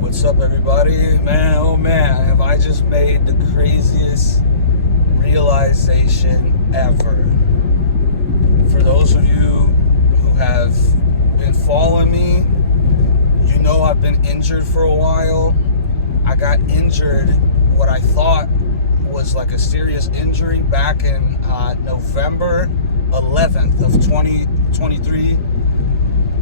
What's up, everybody? Man, oh man, have I just made the craziest realization ever. For those of you who have been following me, you know I've been injured for a while. I got injured, what I thought was like a serious injury back in November 11th of 2023.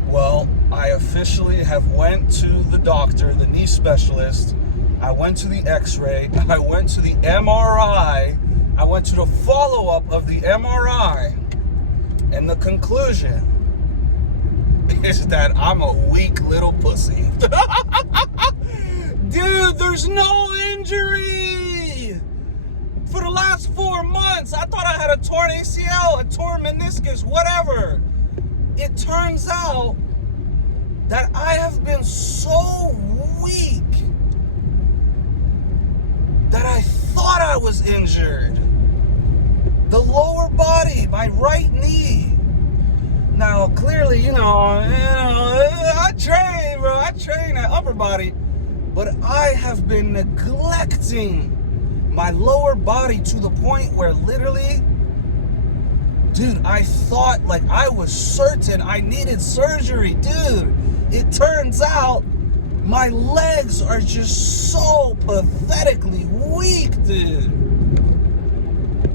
Well, I officially have went to the doctor, the knee specialist. I went to the x-ray. I went to the MRI. I went to the follow-up of the MRI. And the conclusion is that I'm a weak little pussy. Dude, there's no injury. For the last 4 months, I thought I had a torn ACL, a torn meniscus, whatever. It turns out that I have been so weak that I thought I was injured. The lower body, my right knee. Now, clearly, I train, bro. I train that upper body, but I have been neglecting my lower body to the point where literally, dude, I thought, like, I was certain I needed surgery. Dude, it turns out my legs are just so pathetically weak, dude.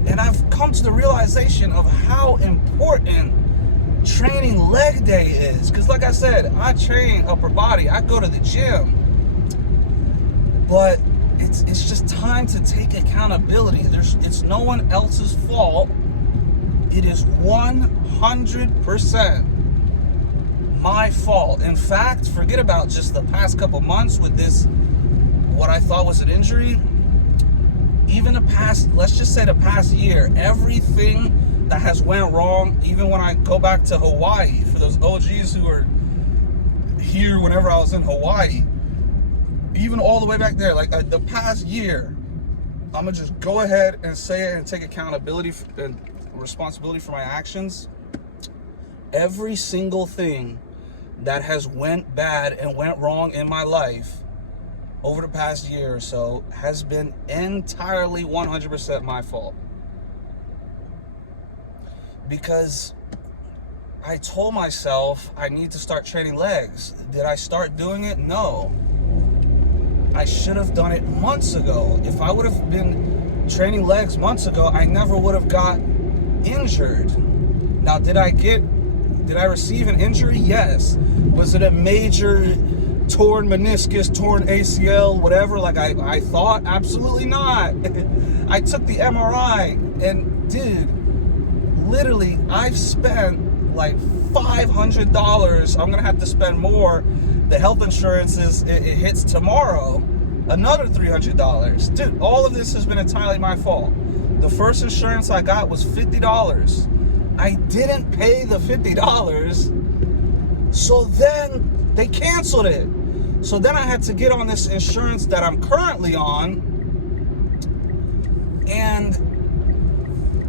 And I've come to the realization of how important training leg day is. Because like I said, I train upper body. I go to the gym. But it's just time to take accountability. It's no one else's fault. It is 100% my fault. In fact, forget about just the past couple months with this, what I thought was an injury. Even the past, let's just say the past year, everything that has went wrong, even when I go back to Hawaii, for those OGs who are here whenever I was in Hawaii, even all the way back there, like the past year, I'm gonna just go ahead and say it and take accountability and responsibility for my actions. Every single thing that has went bad and went wrong in my life over the past year or so has been entirely 100% my fault. Because I told myself I need to start training legs. Did I start doing it? No. I should have done it months ago. If I would have been training legs months ago, I never would have got injured. Now, did I receive an injury? Yes. Was it a major torn meniscus, torn ACL, whatever, like I thought? Absolutely not. I took the MRI and, dude, literally, I've spent like $500. I'm gonna have to spend more. The health insurance it hits tomorrow, another $300. Dude, all of this has been entirely my fault. The first insurance I got was $50. I didn't pay the $50, so then they canceled it. So then I had to get on this insurance that I'm currently on, and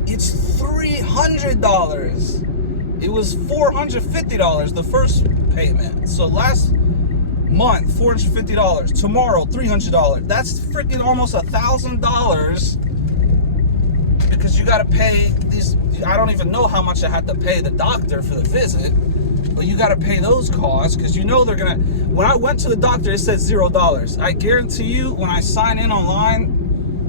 it's $300. It was $450 the first payment. So last month, $450. Tomorrow, $300. That's freaking almost $1,000, because you got to pay these. I don't even know how much I had to pay the doctor for the visit, but you got to pay those costs, because they're gonna. When I went to the doctor, it said $0. I guarantee you, when I sign in online,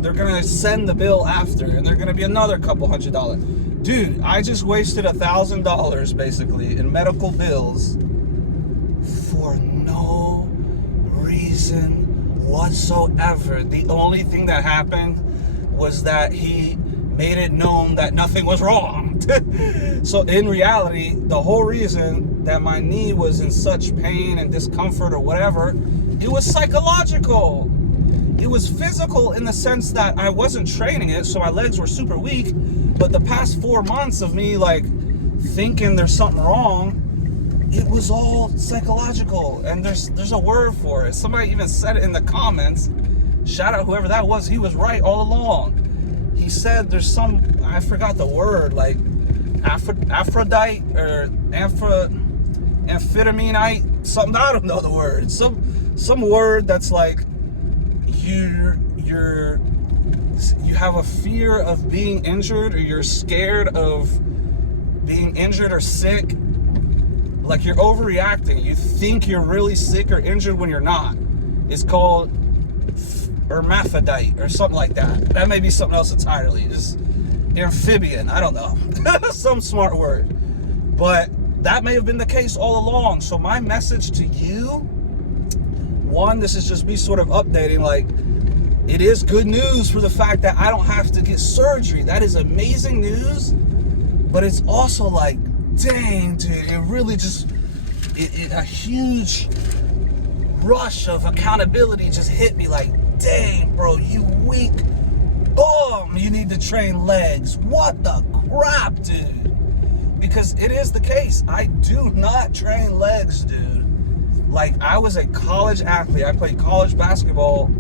they're gonna send the bill after, and they're gonna be another couple $100. Dude, I just wasted $1,000 basically in medical bills for no reason whatsoever. The only thing that happened was that he made it known that nothing was wrong. So in reality, the whole reason that my knee was in such pain and discomfort or whatever, it was psychological. It was physical in the sense that I wasn't training it, so my legs were super weak. But the past 4 months of me like thinking there's something wrong, it was all psychological. And there's a word for it. Somebody even said it in the comments. Shout out whoever that was. He was right all along. He said there's some, I forgot the word, like Aphrodite or amphetamine. something, I don't know the word. Some word that's like you have a fear of being injured, or you're scared of being injured or sick. Like you're overreacting. You think you're really sick or injured when you're not. It's called hermaphrodite or something like that. That may be something else entirely. Just amphibian. I don't know. Some smart word. But that may have been the case all along. So my message to you, one, this is just me sort of updating, like, it is good news for the fact that I don't have to get surgery. That is amazing news. But it's also like, dang, dude, it really just, a huge rush of accountability just hit me like, dang, bro, you weak. Boom, you need to train legs. What the crap, dude? Because it is the case. I do not train legs, dude. Like, I was a college athlete. I played college basketball.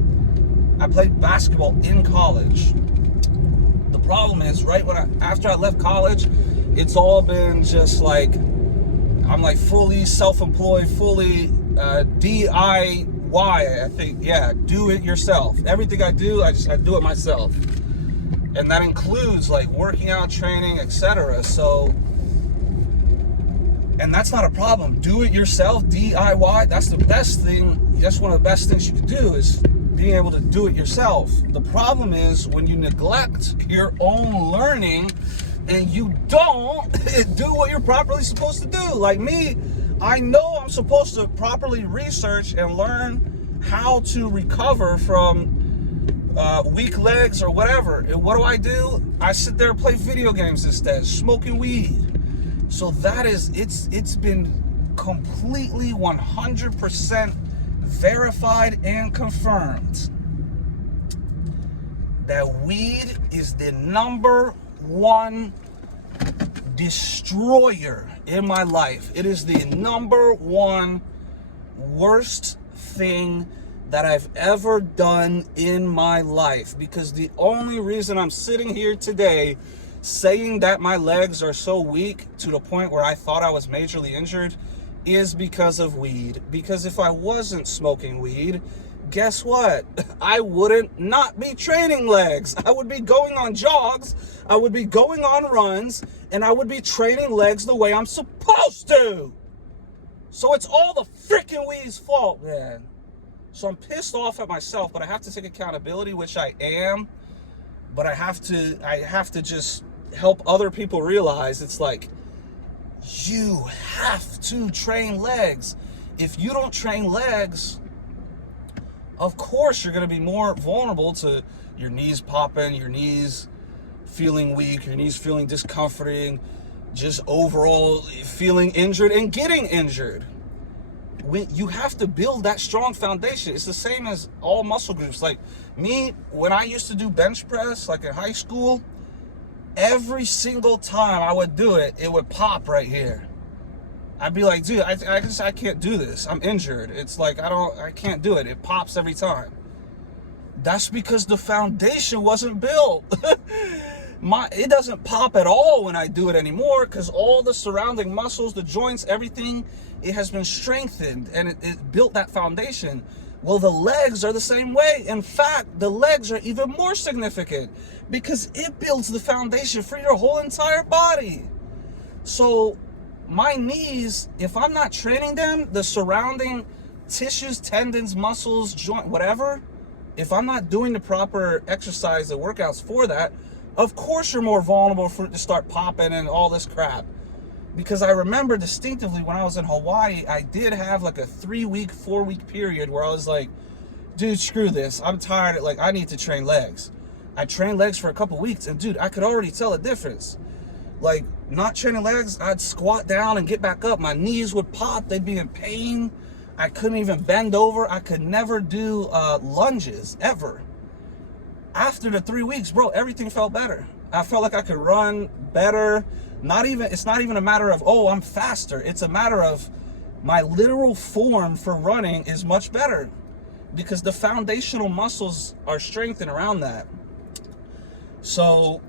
I played basketball in college. The problem is, right after I left college, it's all been just like, I'm like fully self-employed, fully DIY, I think. Yeah, do it yourself. Everything I do, I do it myself. And that includes like working out, training, etc. So, and that's not a problem. Do it yourself, DIY. That's the best thing. That's one of the best things you can do, is being able to do it yourself. The problem is when you neglect your own learning and you don't do what you're properly supposed to do. Like me, I know I'm supposed to properly research and learn how to recover from weak legs or whatever. And what do? I sit there and play video games instead, smoking weed. So that is, it's been completely 100% verified and confirmed that weed is the number one destroyer in my life. It is the number one worst thing that I've ever done in my life, because the only reason I'm sitting here today saying that my legs are so weak to the point where I thought I was majorly injured is because of weed. Because if I wasn't smoking weed, guess what? I wouldn't not be training legs. I would be going on jogs, I would be going on runs, and I would be training legs the way I'm supposed to. So it's all the freaking weed's fault, man. So I'm pissed off at myself, but I have to take accountability, which I am. But I have to just help other people realize, it's like, you have to train legs. If you don't train legs, of course you're going to be more vulnerable to your knees popping, your knees feeling weak, your knees feeling discomforting, just overall feeling injured and getting injured. You have to build that strong foundation. It's the same as all muscle groups. Like me, when I used to do bench press, like in high school, every single time I would do it, it would pop right here. I'd be like, dude, I can't do this. I'm injured. It's like, I can't do it. It pops every time. That's because the foundation wasn't built. It doesn't pop at all when I do it anymore, because all the surrounding muscles, the joints, everything, it has been strengthened and it built that foundation. Well, the legs are the same way. In fact, the legs are even more significant because it builds the foundation for your whole entire body. So my knees, if I'm not training them, the surrounding tissues, tendons, muscles, joint, whatever, if I'm not doing the proper exercise and workouts for that, of course you're more vulnerable for it to start popping and all this crap. Because I remember distinctively when I was in Hawaii, I did have like a 3-week, 4-week period where I was like, dude, screw this. I'm tired. Like, I need to train legs. I trained legs for a couple weeks, and dude, I could already tell a difference. Like, not training legs, I'd squat down and get back up. My knees would pop. They'd be in pain. I couldn't even bend over. I could never do lunges, ever. After the 3 weeks, bro, everything felt better. I felt like I could run better. It's not even a matter of, oh, I'm faster. It's a matter of my literal form for running is much better because the foundational muscles are strengthened around that. So,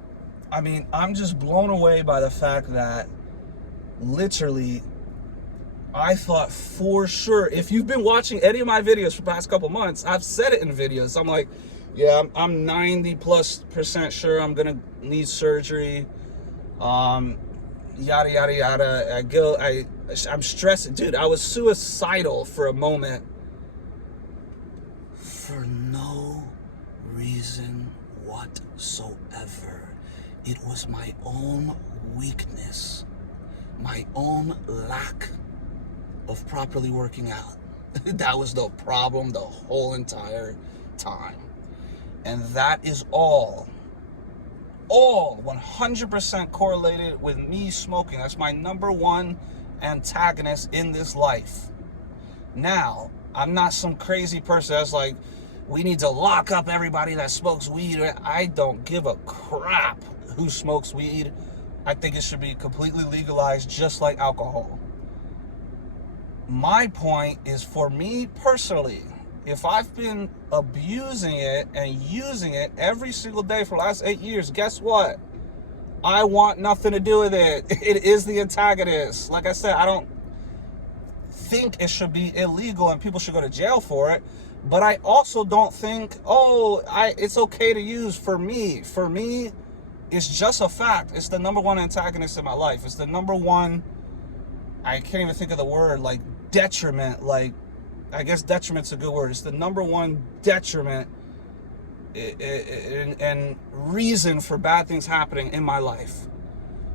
I mean, I'm just blown away by the fact that literally I thought for sure, if you've been watching any of my videos for the past couple months, I've said it in videos. I'm like, yeah, I'm 90+% sure I'm gonna need surgery. Yada yada yada. I'm stressed, dude. I was suicidal for a moment for no reason whatsoever. It was my own weakness, my own lack of properly working out. That was the problem the whole entire time. And that is all 100% correlated with me smoking. That's my number one antagonist in this life. Now, I'm not some crazy person that's like, we need to lock up everybody that smokes weed. I don't give a crap who smokes weed. I think it should be completely legalized, just like alcohol. My point is, for me personally, if I've been abusing it and using it every single day for the last 8 years, guess what? I want nothing to do with it. It is the antagonist. Like I said, I don't think it should be illegal and people should go to jail for it. But I also don't think, it's okay to use for me. For me, it's just a fact. It's the number one antagonist in my life. It's the number one, I can't even think of the word, like detriment. Like, I guess detriment's a good word. It's the number one detriment and reason for bad things happening in my life.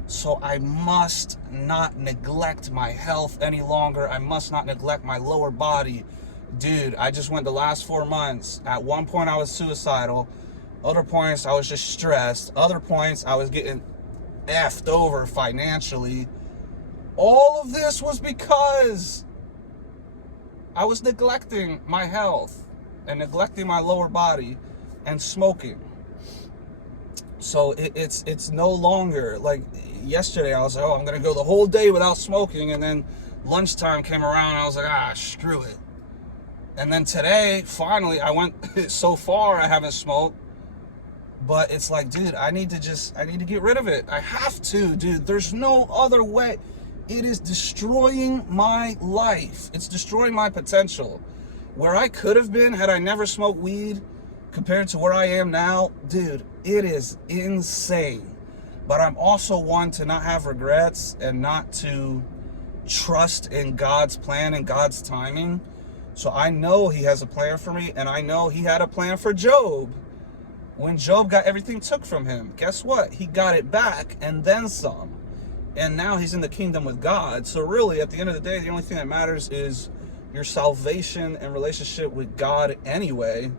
So I must not neglect my health any longer. I must not neglect my lower body. Dude, I just went the last 4 months. At one point I was suicidal. Other points I was just stressed. Other points I was getting effed over financially. All of this was because I was neglecting my health and neglecting my lower body and smoking. So it's no longer like yesterday. I was like, I'm gonna go the whole day without smoking, and then lunchtime came around and I was like, screw it. And then today, finally, I went. So far I haven't smoked, but it's like, dude, I need to get rid of it. I have to, dude. There's no other way. It is destroying my life. It's destroying my potential. Where I could have been had I never smoked weed compared to where I am now, dude, it is insane. But I'm also one to not have regrets and not to trust in God's plan and God's timing. So I know he has a plan for me, and I know he had a plan for Job. When Job got everything took from him, guess what? He got it back and then some. And now he's in the kingdom with God. So really, at the end of the day, the only thing that matters is your salvation and relationship with God anyway.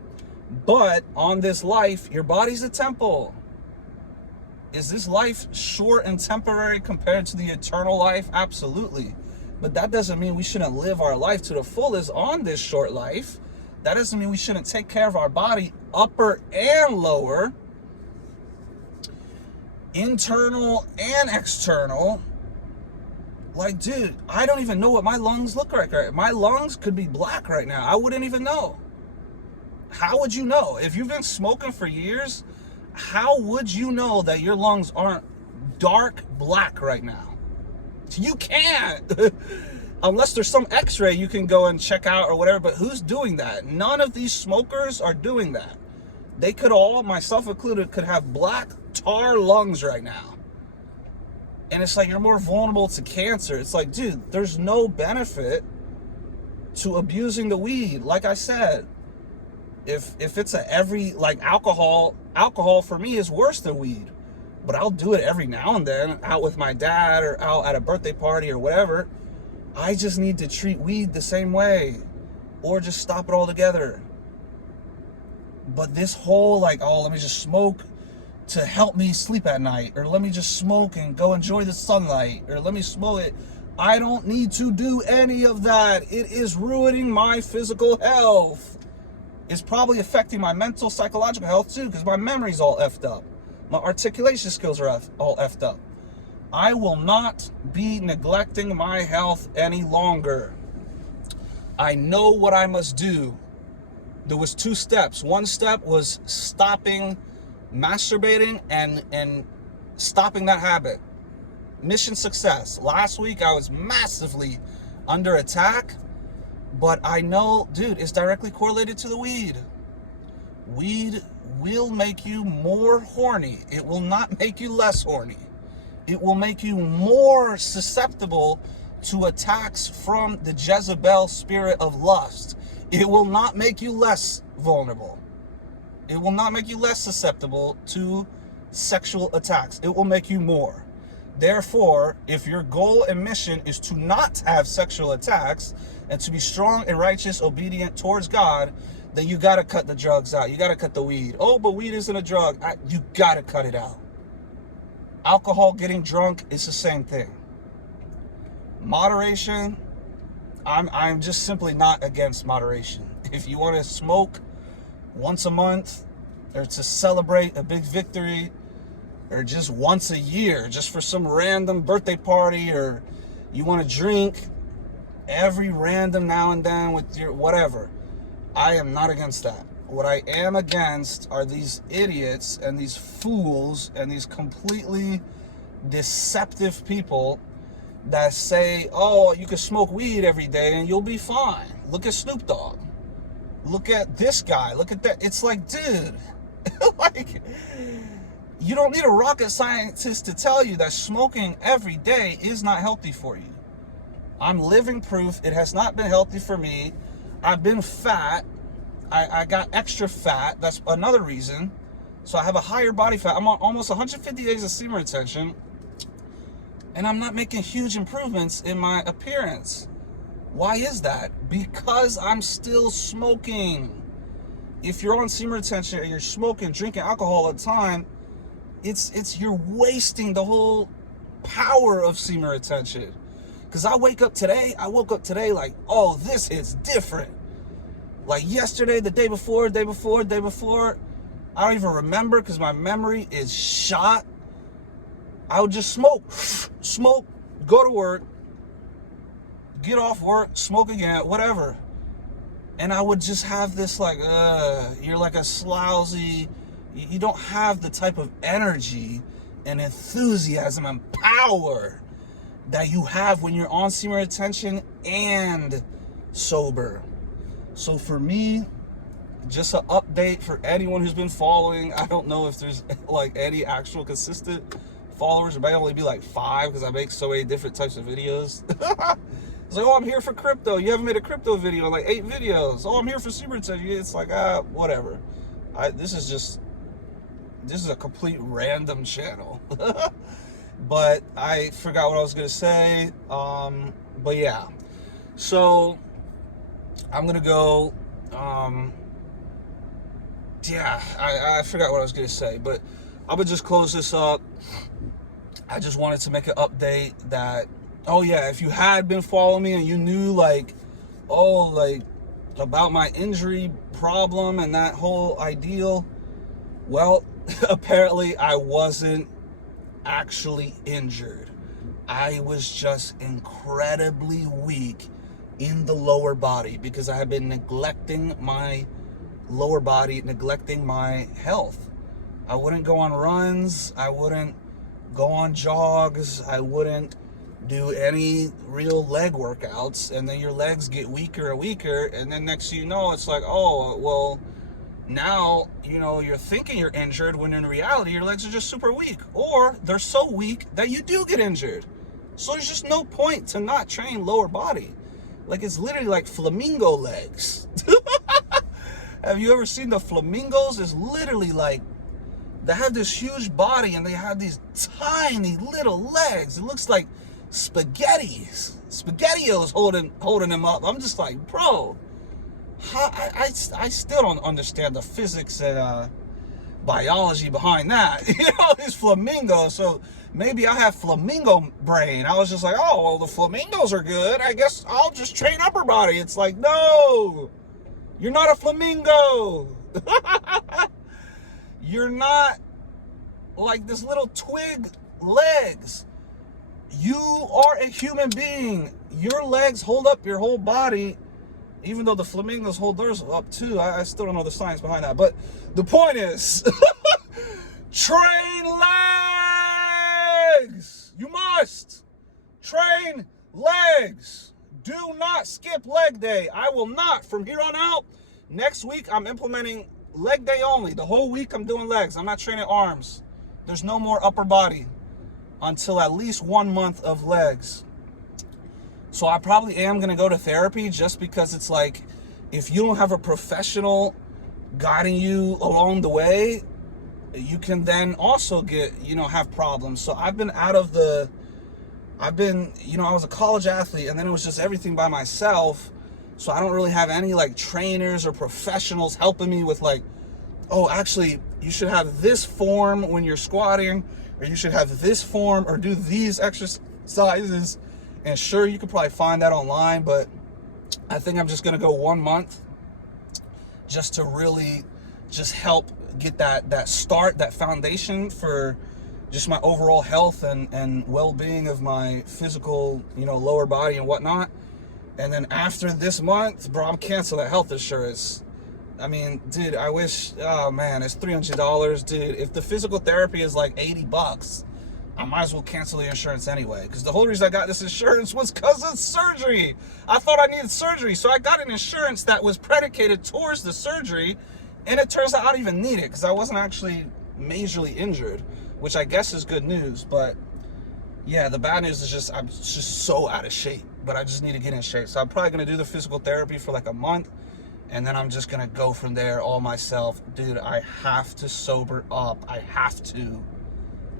But on this life, your body's a temple. Is this life short and temporary compared to the eternal life? Absolutely. But that doesn't mean we shouldn't live our life to the fullest on this short life. That doesn't mean we shouldn't take care of our body, upper and lower, internal and external. Like, dude, I don't even know what my lungs look like. My lungs could be black right now. I wouldn't even know. How would you know? If you've been smoking for years, how would you know that your lungs aren't dark black right now? You can't. Unless there's some x-ray you can go and check out or whatever, but who's doing that? None of these smokers are doing that. They could all, myself included, could have black tar lungs right now. And it's like, you're more vulnerable to cancer. It's like, dude, there's no benefit to abusing the weed. Like I said, if it's alcohol for me is worse than weed. But I'll do it every now and then, out with my dad or out at a birthday party or whatever. I just need to treat weed the same way, or just stop it altogether. But this whole let me just smoke to help me sleep at night, or let me just smoke and go enjoy the sunlight, or let me smoke it. I don't need to do any of that. It is ruining my physical health. It's probably affecting my mental, psychological health too, because my memory's all effed up. My articulation skills are all effed up. I will not be neglecting my health any longer. I know what I must do. There was 2 steps. One step was stopping masturbating and stopping that habit. Mission success. Last week I was massively under attack. But I know, dude, it's directly correlated to the weed. Weed will make you more horny. It will not make you less horny. It will make you more susceptible to attacks from the Jezebel spirit of lust. It will not make you less vulnerable. It will not make you less susceptible to sexual attacks. It will make you more. Therefore, if your goal and mission is to not have sexual attacks and to be strong and righteous, obedient towards God, then you got to cut the drugs out. You got to cut the weed. Oh, but weed isn't a drug. You got to cut it out. Alcohol, getting drunk, is the same thing. Moderation, I'm just simply not against moderation. If you want to smoke once a month, or to celebrate a big victory, or just once a year, just for some random birthday party, or you want to drink every random now and then with your whatever, I am not against that. What I am against are these idiots and these fools and these completely deceptive people that say, oh, you can smoke weed every day and you'll be fine. Look at Snoop Dogg. Look at this guy. Look at that. It's like, dude, like, you don't need a rocket scientist to tell you that smoking every day is not healthy for you. I'm living proof it has not been healthy for me. I've been fat. I got extra fat. That's another reason. So I have a higher body fat. I'm on almost 150 days of semen retention. And I'm not making huge improvements in my appearance. Why is that? Because I'm still smoking. If you're on semen retention and you're smoking, drinking alcohol all the time, you're wasting the whole power of semen retention. Because I woke up today like, oh, this is different. Like yesterday, the day before, I don't even remember because my memory is shot. I would just smoke, go to work, get off work, smoke again, whatever. And I would just have this like, you're like a slousy, you don't have the type of energy and enthusiasm and power that you have when you're on semen retention and sober. So for me, just an update for anyone who's been following. I don't know if there's like any actual consistent followers. It might only be like 5 because I make so many different types of videos. It's like, oh, I'm here for crypto. You haven't made a crypto video in like 8 videos. Oh, I'm here for semen retention. It's like, whatever. This is a complete random channel. But I forgot what I was gonna say. But yeah, so I'm gonna go. Yeah, I forgot what I was gonna say, but I'm gonna just close this up. I just wanted to make an update that, oh yeah, if you had been following me and you knew like, oh, like about my injury problem and that whole ideal, well, apparently I wasn't actually injured. I was just incredibly weak in the lower body because I have been neglecting my lower body, neglecting my health. I wouldn't go on runs. I wouldn't go on jogs. I wouldn't do any real leg workouts. And then your legs get weaker and weaker. And then next thing you know, it's like, oh, well, now, you're thinking you're injured when in reality your legs are just super weak. Or they're so weak that you do get injured. So there's just no point to not train lower body. Like, it's literally like flamingo legs. Have you ever seen the flamingos? It's literally like, they have this huge body and they have these tiny little legs. It looks like SpaghettiOs holding them up. I'm just like, bro, I still don't understand the physics and biology behind that. It's flamingos. So maybe I have flamingo brain. I was just like, oh, well, the flamingos are good. I guess I'll just train upper body. It's like, no, you're not a flamingo. You're not like this little twig legs. You are a human being. Your legs hold up your whole body, even though the flamingos hold theirs up too. I still don't know the science behind that. But the point is, train legs. You must train legs. Do not skip leg day. I will not. From here on out, next week, I'm implementing leg day only. The whole week, I'm doing legs. I'm not training arms. There's no more upper body until at least 1 month of legs. So I probably am going to go to therapy, just because it's like, if you don't have a professional guiding you along the way, you can then also get, have problems. So I was a college athlete, and then it was just everything by myself. So I don't really have any like trainers or professionals helping me with like, oh, actually, you should have this form when you're squatting, or you should have this form, or do these exercises. And sure, you could probably find that online, but I think I'm just going to go 1 month just to really just help get that start, that foundation for just my overall health and well-being of my physical, lower body and whatnot. And then after this month, bro, I'm canceling that health insurance. I mean, dude, I wish, oh man, it's $300, dude. If the physical therapy is like $80, I might as well cancel the insurance anyway. Because the whole reason I got this insurance was because of surgery. I thought I needed surgery. So I got an insurance that was predicated towards the surgery. And it turns out I don't even need it, because I wasn't actually majorly injured, which I guess is good news. But yeah, the bad news is just I'm just so out of shape. But I just need to get in shape. So I'm probably going to do the physical therapy for like a month. And then I'm just going to go from there all myself. Dude, I have to sober up. I have to.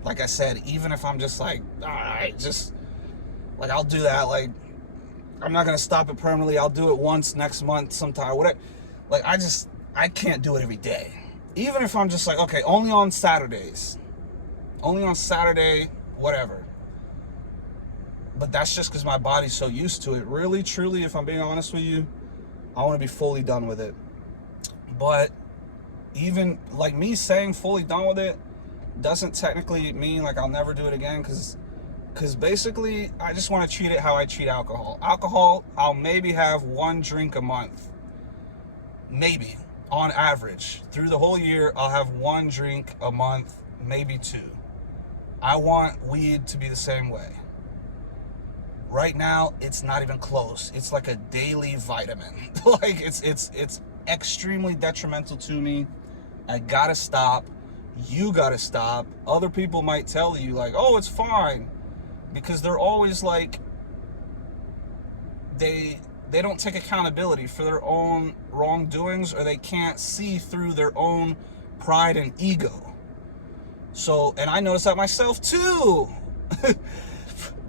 Like I said, even if I'm just like, all right, just, like, I'll do that. Like, I'm not going to stop it permanently. I'll do it once next month sometime. Whatever. Like, I can't do it every day. Even if I'm just like, okay, only on Saturdays. Only on Saturday, whatever. But that's just because my body's so used to it. Really, truly, if I'm being honest with you, I want to be fully done with it. But even, like, me saying fully done with it doesn't technically mean like I'll never do it again, because basically I just want to treat it how I treat alcohol. Alcohol, I'll maybe have 1 drink a month. Maybe, on average. Through the whole year, I'll have 1 drink a month, maybe 2. I want weed to be the same way. Right now, it's not even close. It's like a daily vitamin. Like, it's extremely detrimental to me. I gotta stop. You gotta stop. Other people might tell you like, oh, it's fine, because they're always like, they don't take accountability for their own wrongdoings, or they can't see through their own pride and ego. So, and I noticed that myself too.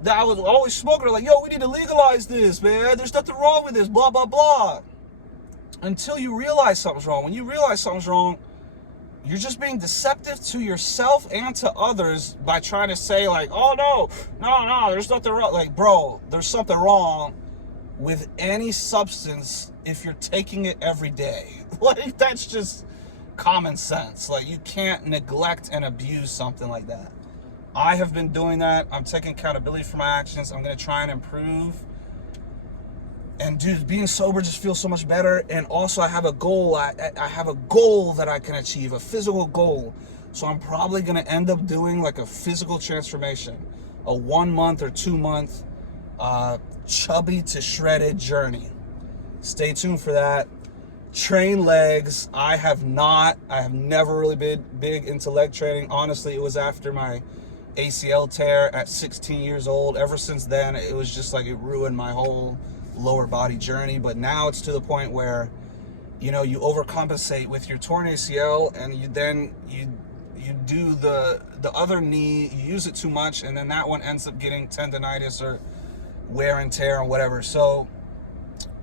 That I was always smoking, like, yo, we need to legalize this, man. There's nothing wrong with this, blah, blah, blah. Until you realize something's wrong. When you realize something's wrong, you're just being deceptive to yourself and to others by trying to say like, oh no, there's nothing wrong. Like, bro, there's something wrong with any substance if you're taking it every day. Like, that's just common sense. Like, you can't neglect and abuse something like that. I have been doing that. I'm taking accountability for my actions. I'm going to try and improve. And dude, being sober just feels so much better. And also I have a goal. I have a goal that I can achieve, a physical goal. So I'm probably going to end up doing like a physical transformation, a 1 month or 2 month chubby to shredded journey. Stay tuned for that. Train legs. I have never really been big into leg training. Honestly, it was after my ACL tear at 16 years old. Ever since then, it was just like it ruined my whole lower body journey. But now it's to the point where, you overcompensate with your torn ACL, and you do the other knee, you use it too much, and then that one ends up getting tendonitis or wear and tear or whatever. So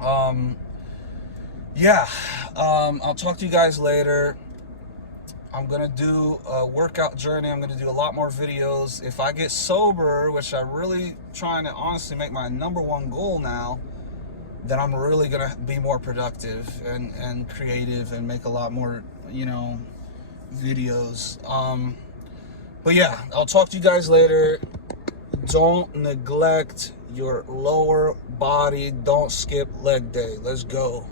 I'll talk to you guys later. I'm going to do a workout journey. I'm going to do a lot more videos. If I get sober, which I'm really trying to honestly make my #1 goal now, then I'm really going to be more productive and creative and make a lot more, videos. But yeah, I'll talk to you guys later. Don't neglect your lower body. Don't skip leg day. Let's go.